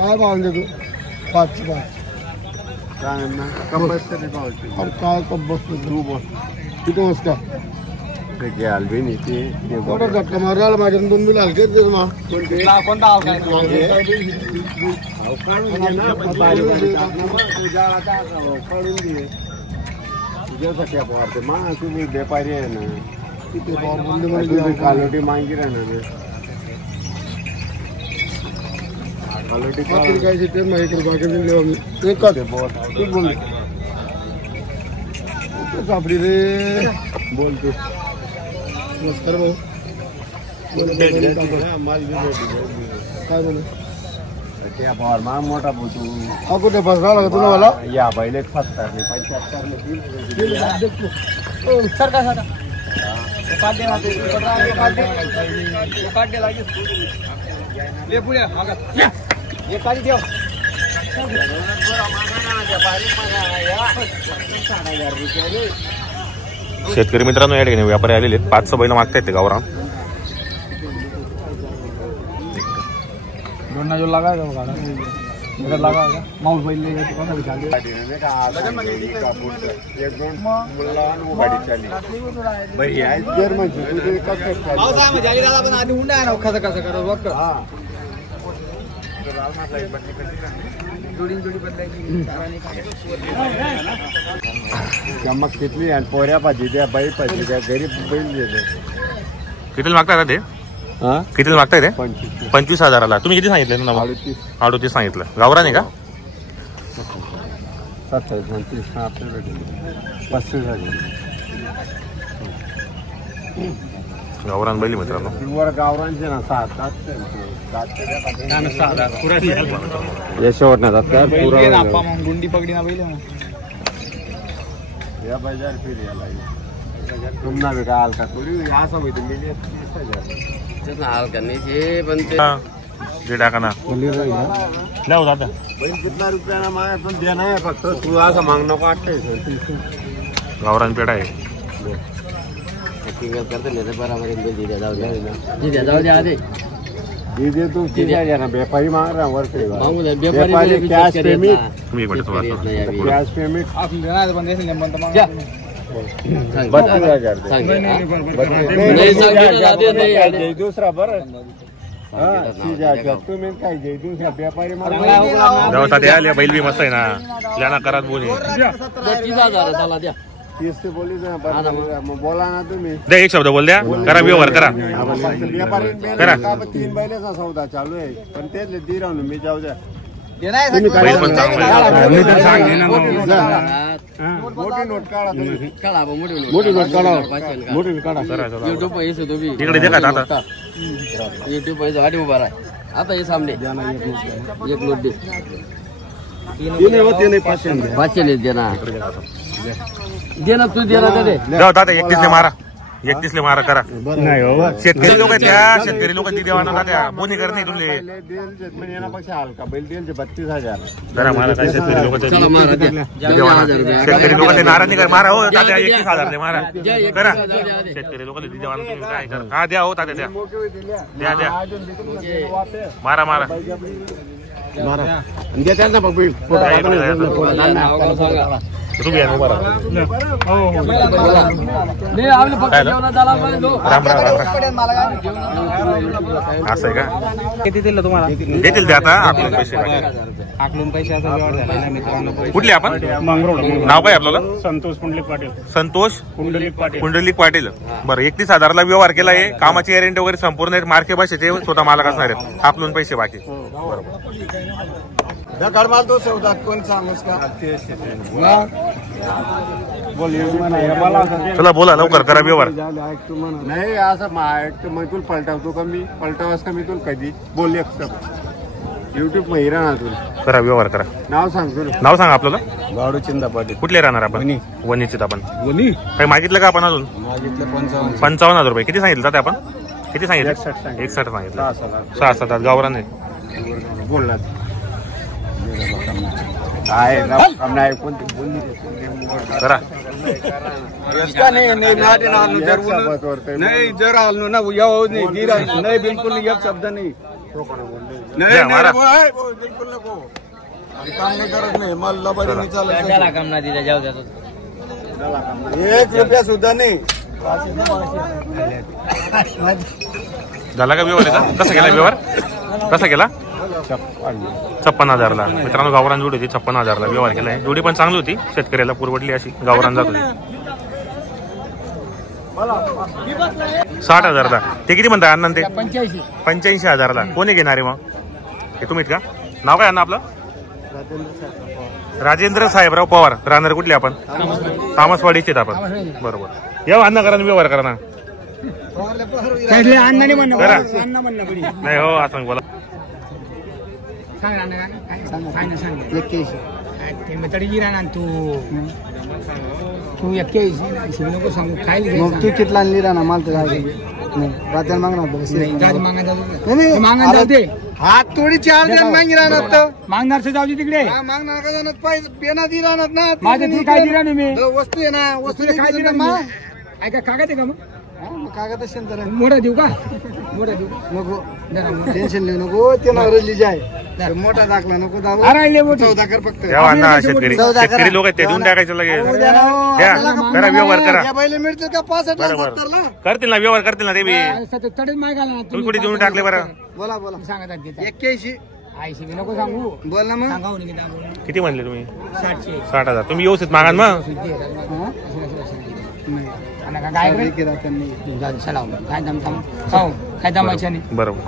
काय भाव देतो 5 काय ना कंपल्सरी पावती और काय कब्बस तू बोल किती वाजता ते आलबी नाही ते कोणता झटका मारायला माझ्या 2 बिल हलके दे मा कोणता हलका तुझ्यासाठी पवारते मा तुम्ही व्यापारी आहे ना किती भाव बोलले कालोटी मागी राहणार कालोटी काय सिस्टम नाही तर बाकी दिले आम्ही एकच तू बोल सापडी रे बोलते नमस्कार भाऊ काय बोल त्या पवार मा मोठा बोलतो हा कुठे फसला का तुला मला या बैले फसतात 75 सर का सर काट दे काट दे ले पुढे ये काढी ठेव शेतकरी मित्रांनो या ठिकाणी व्यापारी आलेले 500 बैल मागतायत ते गावरान जोडना जो लगा गाड़ा लगा माउस बैल ले तो कौन सा चमक कितली आणि पोऱ्या पाहिजे त्या बाई पाहिजे त्या गरीब बैल दिले कितीला मागताय ते कितीला मागताय ते 25,000ला तुम्ही किती सांगितले ना 38 सांगितलं गावरान आहे का 27 29 आपल्याला भेटले 35,000 गावरान बैल मित्रांनो वर गावरांचे ना 7 यशवट ना गुंडी पकडी ना बैल या बाजार फिर याला तुमना बेटा हलका थोडी असं होईल मिळेल 30,000 हलका नाही पण जे टाका ना लाव दादा बैल कितना रुपयाना मागे पण देणार आहे फक्त तू असं माग नको 28 गावरान पेडा आहे करते नाही बरोबर जाऊ द्या आधी दीदी तू 30,000 ना व्यापारी माग रहा वर व्यापारी कॅश पेमेंट मी म्हणतो कॅश पेमेंट आपण देणार पण देशील नंबर तर मग 32,000 दूसरा बरं तुम्ही काय जे दुसरा व्यापारी जाऊ द्या बैल बी मस्त आहे ना ल्याना करा बोली 30,000 द्या 30 बोली बोला ना तुम्ही द्या एक शब्द बोल द्या करा व्यवहार करा व्यापारी करा 3 बैलाचा सौदा चालू आहे पण तेच दे राहून मी जाऊ द्या बैल पण चांगला मोठी नोट काढा मोठी नोट काढा मोठी काढा यूट्यूब पैसे तो भी इकडे देखा आता यूट्यूब पैसे आठ उभा आहे आता हे सामने एक लोट दे तीन 500 देना देना तू देना दे जाऊ दादा 31 ने मारा 31 ले मारा करा नाही हो शेतकरी लोक आहेत त्या शेतकरी लोक ती देवाना दादा बोनी करत नाही तुमले येण्यापेक्षा हलका बैल देईल 32,000 जरा मारा काय शेतकरी लोक चला मारा द्या शेतकरी लोक ते नाराज नाही कर मारा हो दादा 31,000 दे मारा करा शेतकरी लोक ती देवाना तुम्ही काय करा हा द्या हो दादा द्या द्या मारा मारा म्हणजे त्यांना तुम्ही या बरं असं आहे का किती दिलं तुम्हाला देतील ते आता आकलून पैसे आकलून पैसे असा व्यवहार झाला ना मित्रांनो कुठले आपण मंगरोळ नाव काय आपल्याला संतोष पुंडलिक पाटील संतोष पुंडलिक पुंडलिक पाटील बरं 31,000ला व्यवहार केला आहे कामाची गॅरंटी वगैरे संपूर्ण मार्के भाषेचे स्वतः मालक असणार आहेत आकलून पैसे बाकी माल तो सौदा कोण सांगूस का चला बोला लवकर करा व्यवहार नाही असं मग तुला पलटावतो का मी पलटावास का मी तुला कधी बोल युट्यूब मध्ये राहणार तुला करा व्यवहार करा नाव सांग तुला नाव सांगा आपल्याला गाडू चिंदा पाटील कुठले राहणार आपण वणीचे आपण वणी काही मागितलं का आपण अजून मागितलं 55,000 रुपये किती सांगितलं जाते आपण किती सांगितलं 61 सांगितलं 6-7 गावरान आहे बोलला आहे नाही कोणती बोलली करा नाही जर आलो ना नाही बिलकुल एक शब्द नाही द्या, मारा. बिलकुल नको काम नाही करत नाही मला बरी चालत त्याला काम नाही दिलं जाऊ द्या 1 रुपया सुद्धा नाही. झाला का व्यवहार याचा? कसा केला व्यवहार? कसा केला? 56,000ला. मित्रांनो गावरान जोडी होती, 56,000ला व्यवहार केलाय. जोडी पण चांगली होती, शेतकऱ्याला पुरवडली अशी गावरान जात होती. 60,000ला. ते किती म्हणताय अण्णा ते? 85,000ला. कोणी घेणार आहे मग? हे तुम्हीच का? नाव काय अण्णा आपलं? राजेंद्र साहेबराव पवार. राहणार कुठले आपण? तामसवाडीचे आपण. बरोबर. या अण्णा करा व्यवहार करा ना. नाही हो असं बोला. मग तू कितला आणली राहणार माल तर रात्री मागणार हात थोडी 4 जण मागे राहणार मागणार जाऊ दे तिकडे मागणार का जाणार पाहिजे पेना दि राहणार ना माझ्या तू काय दिला नाही मी वस्तू आहे ना वस्तू काय दिला ऐका कागद आहे का मग कागद असेल तर मोठा देऊ का मोठा देऊ नको टेन्शन घेऊ नको ते नवरली जाय मोठा दाखला नको दाखव चौदा कर फक्त शेतकरी लोक आहेत ते देऊन टाकायचं लगेच. करा व्यवहार करा. पहिले मिळतील का 65 करतील ना व्यवहार करतील ना ते बी. तडेच मागायला तुम्ही कुठे देऊन टाकले बरं? बोला बोला सांगत 81 80 नको सांगू बोल ना मग सांगावं किती म्हणले तुम्ही? 60 60,000. तुम्ही व्यवस्थित मागा मग. काय काय दमायच्या नाही बरोबर.